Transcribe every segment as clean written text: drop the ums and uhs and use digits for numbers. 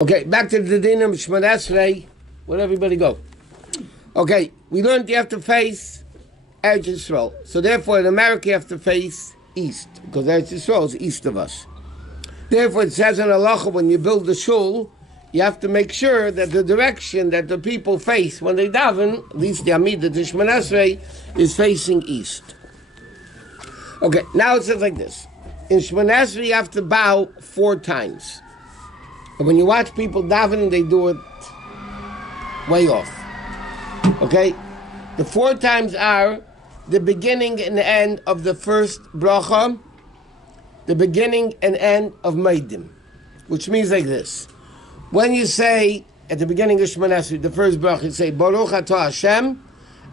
Okay, back to the Davening Shmoneh Esrei. Where'd everybody go? Okay, we learned you have to face Eretz Yisrael. So therefore, in America, you have to face east, because Eretz Yisrael is east of us. Therefore, it says in halacha, when you build the shul, you have to make sure that the direction that the people face when they daven, at least the Amidah, the Shmoneh Esrei, is facing east. Okay, now it says like this. In Shmoneh Esrei, you have to bow 4 times. And when you watch people davening, they do it way off. Okay? The 4 times are the beginning and end of the first bracha, the beginning and end of Meidim, which means like this. When you say, at the beginning of Shmoneh Esrei, the first bracha, you say, Baruch Atah Hashem,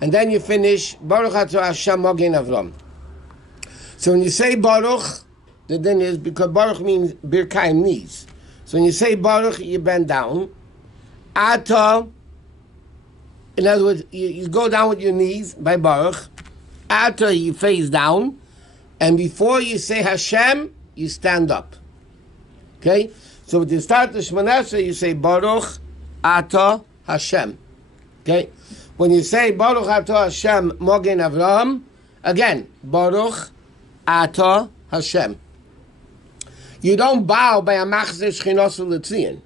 and then you finish, Baruch Atah Hashem Mogen Avram. So when you say Baruch, the thing is, because Baruch means Birkayim, knees. So when you say Baruch, you bend down. Ata, in other words, you go down with your knees by Baruch. Ata, you face down. And before you say Hashem, you stand up. Okay? So when you start the Shmoneh Esrei, you say Baruch Ata Hashem. Okay? When you say Baruch Ata Hashem Mogen Avram, again, Baruch Ata Hashem. You don't bow by a machzor shchinos u'letzion.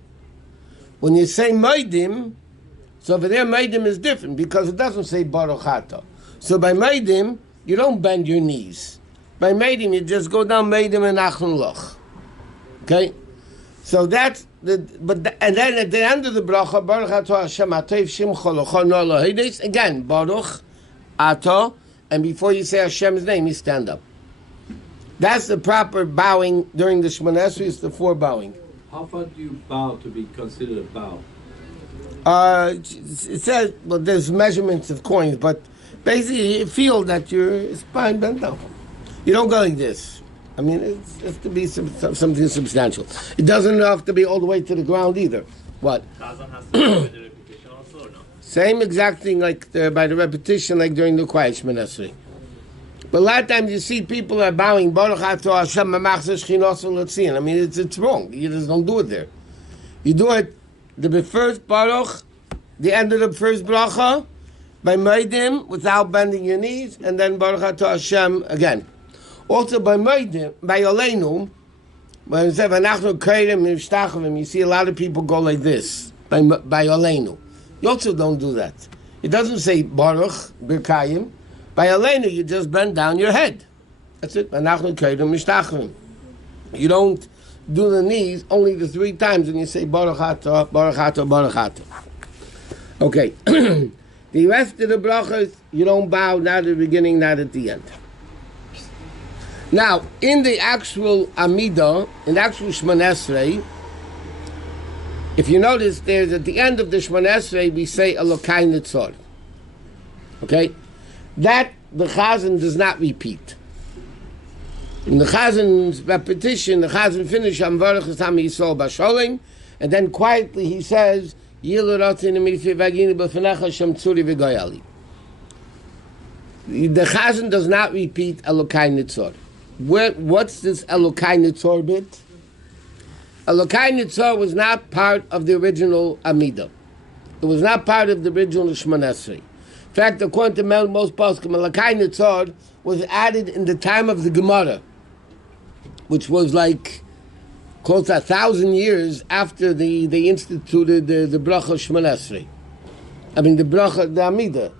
When you say Meidim, so over there Meidim is different because it doesn't say Baruch Atah. So by Meidim, you don't bend your knees. By Meidim, you just go down Meidim and Achon Loch. Okay? So that's and then at the end of the bracha, Baruch Atah Hashem Atayv Shimcha L'chol Noah L'Heides, again, Baruch Atah, and before you say Hashem's name, you stand up. That's the proper bowing during the Shmoneh Esrei. It's the 4 bowing. How far do you bow to be considered a bow? It says, well, there's measurements of coins, but basically you feel that your spine bent down. You don't go like this. I mean, it has to be something substantial. It doesn't have to be all the way to the ground either. What? Chazan has to do with the repetition also, or no? Same exact thing like by the repetition, like during the quiet Shmoneh Esrei. But a lot of times you see people are bowing, Baruch Atah Hashem Machzor Shchinos u'letzion. I mean, it's wrong. You just don't do it there. You do it the first Baruch, the end of the first bracha, by Meidim, without bending your knees, and then Baruch Atah Hashem again. Also by Meidim, by Aleinu, when it says, V'nachnu Keirim Mishtachavim, you see a lot of people go like this, by Aleinu. You also don't do that. It doesn't say Baruch, Birkayim. By Aleinu, you just bend down your head. That's it. You don't do the knees only the 3 times when you say Baruch Atah, Baruch Atah, Baruch Atah. Okay. The rest of the brachas, you don't bow, not at the beginning, not at the end. Now, in the actual Amidah, in the actual Shmoneh Esrei, if you notice, there's at the end of the Shmoneh Esrei, we say Elokai Nitzor. Okay? That the Chazan does not repeat. In the Chazan's repetition, the Chazan finishes Amvarach Hasam Yisrael Basholim, and then quietly he says, The Chazan does not repeat Elokai Nitzor. What's this Elokai Nitzor bit? Elokai Nitzor was not part of the original Amidah. It was not part of the original Shmoneh Esrei. In fact, according to most poskim, Elokai Nitzor was added in the time of the Gemara, which was like close to 1,000 years after they instituted the bracha Shmoneh Esrei. I mean, the bracha, the Amidah.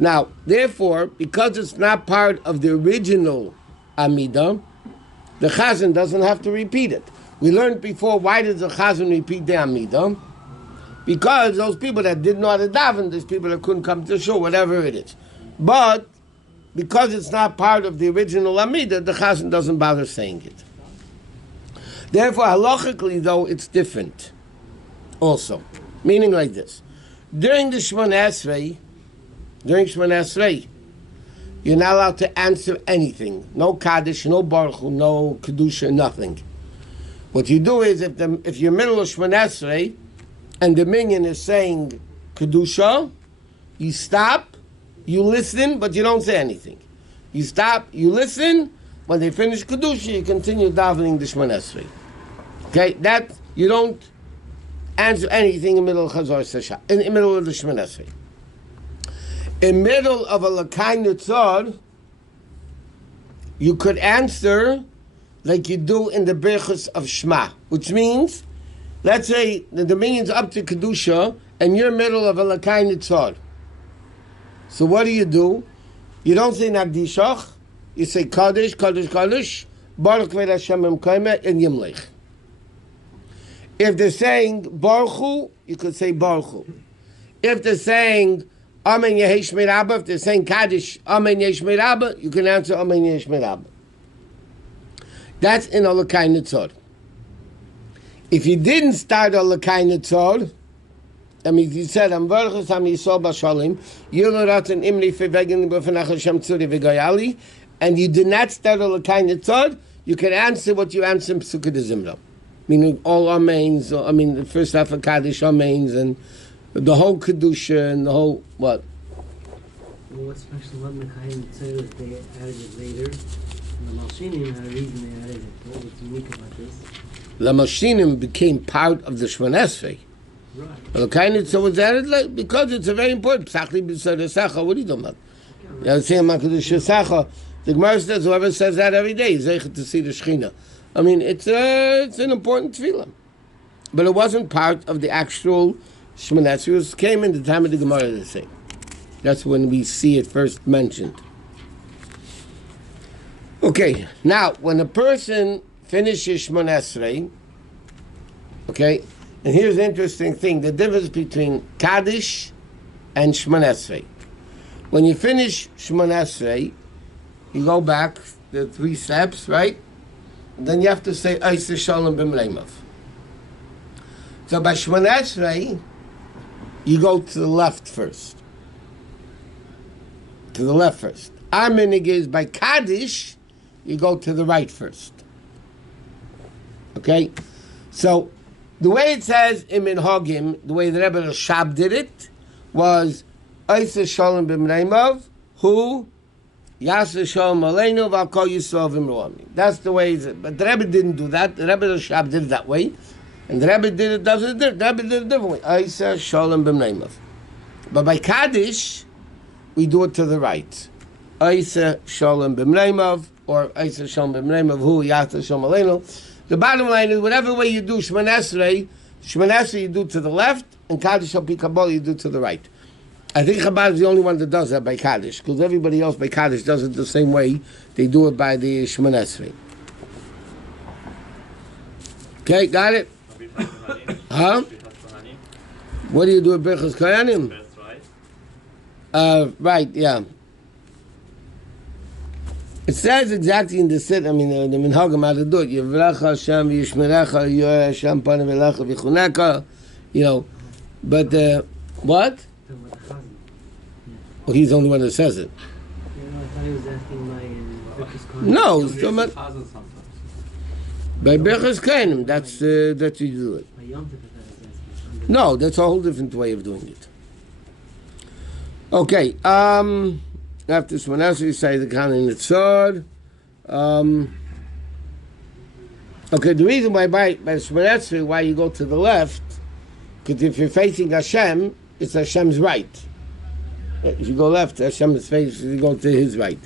Now, therefore, because it's not part of the original Amidah, the Chazan doesn't have to repeat it. We learned before, why does the Chazan repeat the Amidah? Because those people that didn't know how to daven, those people that couldn't come to the shul, whatever it is. But because it's not part of the original Amidah, the Chazan doesn't bother saying it. Therefore, halachically, though, it's different also. Meaning like this. During Shmoneh Esrei, you're not allowed to answer anything. No Kaddish, no Baruch Hu, no Kedusha, nothing. What you do is, if you're middle of Shmoneh Esrei, and the minyan is saying Kedusha, you stop, you listen, but you don't say anything. You stop, you listen, when they finish Kedusha, you continue davening the Shmoneh Esrei. Okay, that you don't answer anything in the middle of Chazor Sasha, in the middle of the Shemoneh Esrei. In the middle of a Lakai Nitzor, you could answer like you do in the Berachos of Shema, which means, let's say the dominion's up to Kedusha, and you're middle of a Lakai Nitzor. So what do? You don't say Nagdishach, you say Kaddish, Kaddish, Kaddish, Baruch Ved Hashem Emkoimeh, and Yimlech. If they're saying Baruch Hu, you could say Baruch Hu. If they're saying Amen Yehesh Merabah, if they're saying Kaddish, Amen Yehesh Merabah, you can answer Amen Yehesh Merabah. That's in Olakai Nitzor. If you didn't start Olakai Nitzor, I mean, if you said, Am Varchus Am Yisol Bashalim, Yiluratin Imri Fevegin B'Fenach Hashem Tzuri V'Goyali, and you did not start Olakai Nitzor, you can answer what you answer in Pesukah de Zimra. Meaning all Amens, I mean, the first half of Kaddish Amens, and the whole Kedusha, and the whole, what? Well, what's special about the Kain Tzor is they added it later. And the Malshinim had a reason they added it. What was unique about this? The Malshinim became part of the Shemoneh Esrei. Right. The Kain Tzor was added like, because it's a very important. Psachli b'Sar Sacha, what are you talking about? You know, saying about Kedusha Sacha, the Gemara says, whoever says that every day is zeichet to see the Shechina. I mean, it's an important tefillah. But it wasn't part of the actual Shemoneh Esrei. It came in the time of the Gemara, they say. That's when we see it first mentioned. Okay, now, when a person finishes Shemoneh Esrei, okay, and here's the interesting thing, the difference between Kaddish and Shemoneh Esrei. When you finish Shemoneh Esrei, you go back the 3 steps, right? And then you have to say Eiseh Shalom B'Mleimav. So by Shemoneh Esrei, you go to the left first. To the left first. Our minig is by Kaddish, you go to the right first. Okay? So, the way it says in Minhagim, the way the Rebbe Rashab did it, was Eiseh Shalom B'Mleimav, who Yaseh Shalom Aleinu V'Al Yisrael V'Mroami. That's the way it's. But the Rebbe didn't do that. The Rebbe Rashab did it that way. And the Rebbe did it, the Rebbe did it a different way. Eiseh Shalom B'Mleimav. But by Kaddish, we do it to the right. Eiseh Shalom B'Mleimav, or Eiseh Shalom B'Mleimav, who Yaseh Shalom Aleinu. The bottom line is, whatever way you do Shemoneh Esrei you do to the left, and Kaddish Al Pi Kabbalah you do to the right. I think Chabad is the only one that does that by Kaddish, because everybody else by Kaddish does it the same way they do it by the Shemoneh Esrei. Okay, got it? Huh? What do you do at Birchas Kohanim? Right, yeah. It says exactly in the sit, I mean, the Minhagim how to do it. Yivracha Hashem v'yishmerecha, yoyeh Hashem panav elecha v'chuneka, you know. But, what? Well, he's the only one that says it. Yeah, no, I thought he was asking my Birchas Kohanim. No, it's talking about by Birchas Kohanim, that's that you do it. My Yom Tov, I thought he was asking. No, that's a whole different way of doing it. Okay, after Shemoneh Esrei, you say the Kanin Nitzor. Okay, the reason why by Shemoneh Esrei, why you go to the left, because if you're facing Hashem, it's Hashem's right. If you go left, Hashem's face, you go to his right.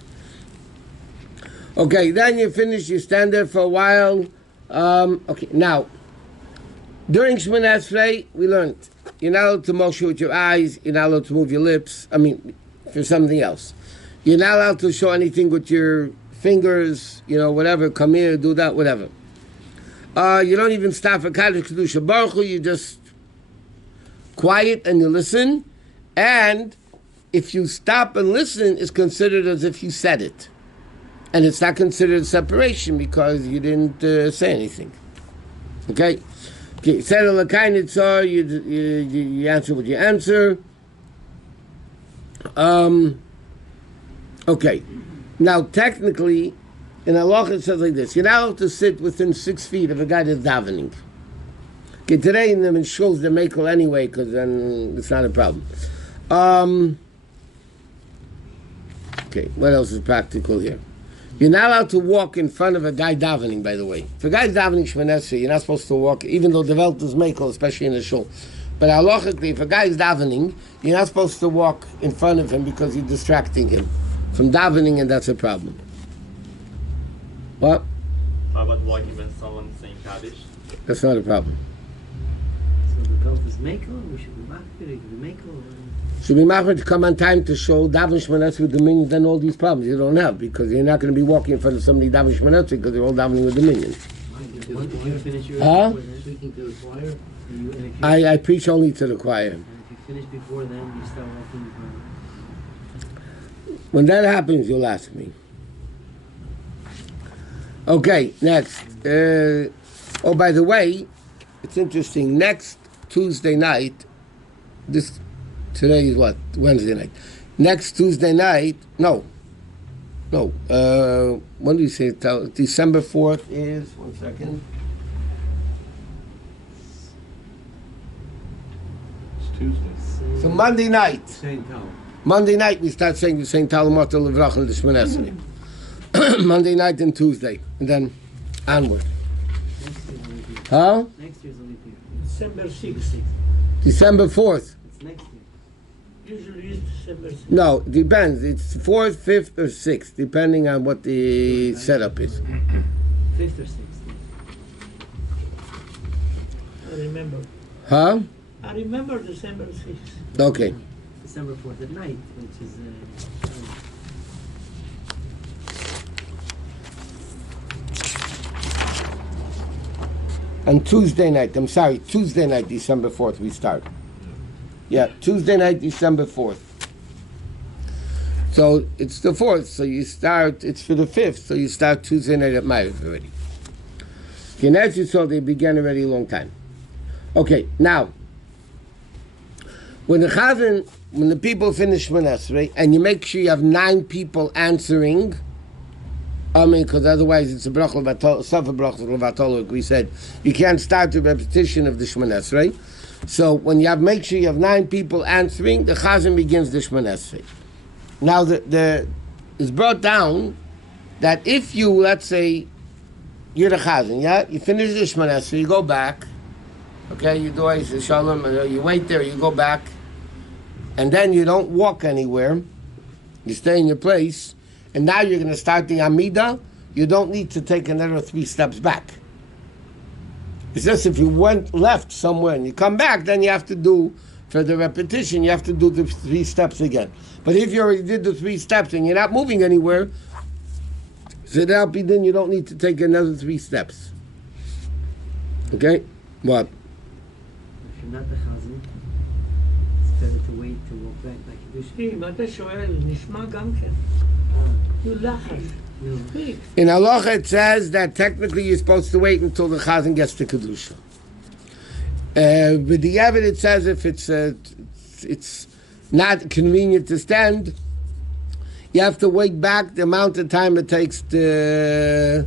Okay, then you finish, you stand there for a while. Okay, now, during Shemoneh Esrei, we learned, you're not allowed to motion with your eyes, you're not allowed to move your lips, I mean, for something else. You're not allowed to show anything with your fingers, you know, whatever, come here, do that, whatever. You don't even stop for Kaddish Kedusha Baruch Hu, you just quiet and you listen, and if you stop and listen, it's considered as if you said it. And it's not considered separation because you didn't say anything. Okay? Okay, said a Lakai Nitzor, you answer what you answer. Okay. Now, technically, in halacha it says like this: you're not allowed to sit within 6 feet of a guy that's davening. Okay, today in the shuls they're makel anyway, because then it's not a problem. Okay, what else is practical here? You're not allowed to walk in front of a guy davening, by the way. If a guy's davening Shemona Esrei, you're not supposed to walk, even though the Welt is mekel, especially in a shul. But halachically, if a guy is davening, you're not supposed to walk in front of him because you're distracting him from davening, and that's a problem. What? How about walking when someone's saying Kaddish? That's not a problem. So the belt is mekel, we should be machmir, it could be mekel. Should be machmir to come on time to show daven Shemona Esrei with the minions, then all these problems you don't have, because you're not going to be walking in front of somebody daven Shemona Esrei because they're all davening with the minions. If you finish your Huh? speaking to the choir, I preach only to the choir. and if you finish before then, you start walking. When that happens, you'll ask me. Okay, next. Oh, by the way, it's interesting. Next Tuesday night, today is what? Wednesday night. Next Tuesday night, no. When do you say it? December 4th is, one second. It's Tuesday. So Monday night. Same town. Monday night we start saying the same Talmud Levrach and the Shemona Esrei. Monday night and Tuesday, and then onward. Huh? Next year's only year. December 6th. December 4th. It's next year. Usually it's December 6th. No, depends. It's 4th, 5th, or 6th, depending on what the setup is. 5th or 6th. I remember. Huh? I remember December 6th. Okay. December 4th at night, which is And Tuesday night, Tuesday night, December 4th, we start. Yeah, Tuesday night, December 4th. So it's the 4th, so you start, it's for the 5th, so you start Tuesday night at Ma'ariv already. Kinesh Yisrael, they began already a long time. Okay, now, when the people finish Shemona Esrei, and you make sure you have 9 people answering, because otherwise it's a bracha levatol, like we said. You can't start the repetition of the Shemona Esrei. So when you make sure you have 9 people answering, the Chazan begins the Shemona Esrei. Now it's brought down that if you, let's say, you're the Chazan, yeah? You finish the Shemona Esrei, you go back, okay, you do Eis Shalom, you wait there, you go back, and then you don't walk anywhere, you stay in your place, and now you're going to start the Amidah, you don't need to take another 3 steps back. It's just if you left somewhere and you come back, then you have to do, for the repetition, you have to do the 3 steps again. But if you already did the 3 steps and you're not moving anywhere, so then you don't need to take another 3 steps. Okay? What? if you're not the chazan, it's better to wait to walk back like you do. אם אתה שואל, נשמע גם כן. You לחש. Speak. In halacha it says that technically you're supposed to wait until the chazan gets to kedusha. With the evidence it says if it's not convenient to stand, you have to wait back the amount of time it takes to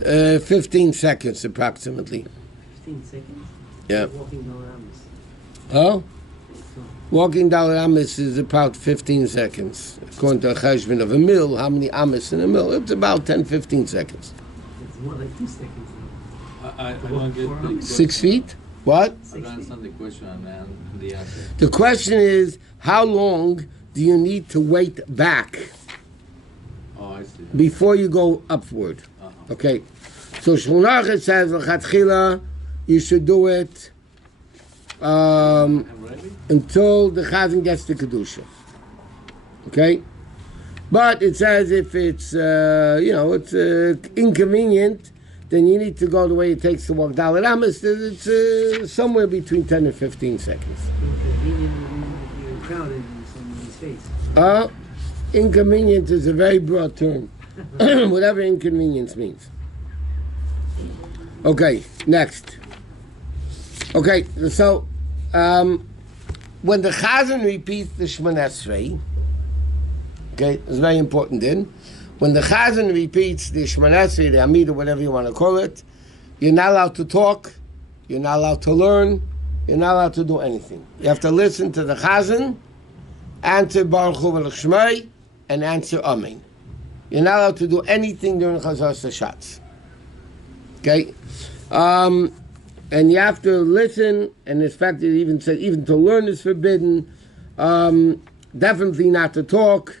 15 seconds approximately. 15 seconds? Yeah. Walking down Ramos. Oh? Walking down Amis is about 15 seconds. According to a cheshbon of a mill, how many Amis in a mill? It's about 10-15 seconds. It's more like 2 seconds now. I don't get the question. 6 feet? What? I don't understand the question and the answer. The question is, how long do you need to wait back Oh, I see. before you go upward? Uh-huh. Okay. So Shulchan Aruch says, l'chatchila, you should do it I'm ready? until the chazan gets to kedusha. Okay, but it says if it's it's inconvenient, then you need to go the way it takes to walk Dalet Amos. It's somewhere between 10 and 15 seconds. Inconvenient if you're crowded in somebody's face. Inconvenient is a very broad term. Whatever inconvenience means. Okay, next. Okay, so when the Chazan repeats the Shemona Esrei, okay, it's very important then. When the Chazan repeats the Shemona Esrei, the Amidah, whatever you want to call it, you're not allowed to talk, you're not allowed to learn, you're not allowed to do anything. You have to listen to the Chazan, answer Baruch Hu V'Lech Shmai, and answer Amen. You're not allowed to do anything during Chazos Hashatz. Okay? And you have to listen, and in fact, it even said even to learn is forbidden. Definitely not to talk.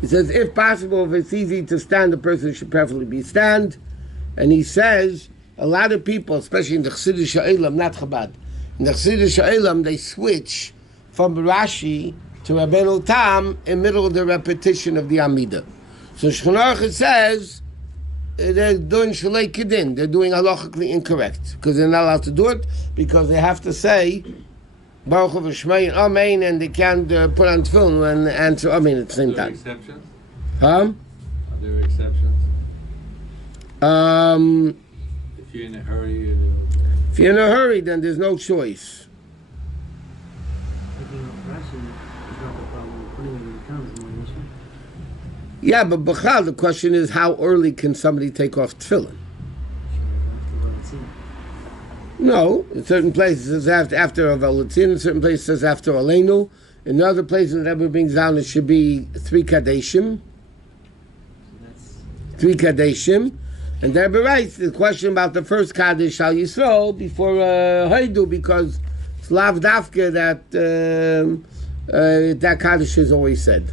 It says, if possible, if it's easy to stand, the person should preferably be stand. And he says, a lot of people, especially in the Kitzur Shulchan, not Chabad, in the Kitzur Shulchan, they switch from Rashi to Rabbeinu Tam in the middle of the repetition of the Amidah. So Shulchan Aruch says, they're doing Shalei Kedin, they're doing halachically incorrect, because they're not allowed to do it, because they have to say, Baruch Hu v'Shmei and Amen, and they can't put on tefillin and answer Amen at the same time. Are there exceptions? Huh? Are there exceptions? If you're in a hurry, you do. If you're in a hurry, then there's no choice. Picking up Rashi is not the problem. Putting it in the count is more an issue. Yeah, but B'chal, the question is, how early can somebody take off tefillin? No, in certain places it says after Avolitzin, in certain places it says after Aleinu. In other places that brings down it should be 3 Kadeshim. 3 Kadeshim. And there writes the question about the first Kaddish Al Yisrael before Haidu, because it's Lav Dafka that Kaddish is always said.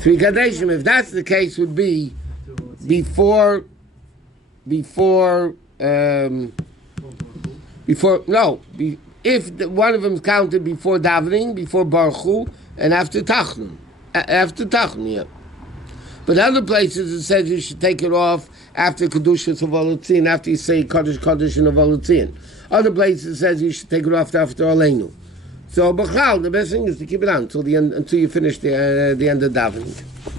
3 Kadeshim, if that's the case, would be before if one of them is counted before Davening, before Baruch Hu, and after Tachnun. After Tachnun, yeah. But other places it says you should take it off after Kedushas of Volutzin, after you say Kaddish and Volutzin. Other places it says you should take it off after Aleinu. So, B'chal, the best thing is to keep it on until you finish the end of Davening.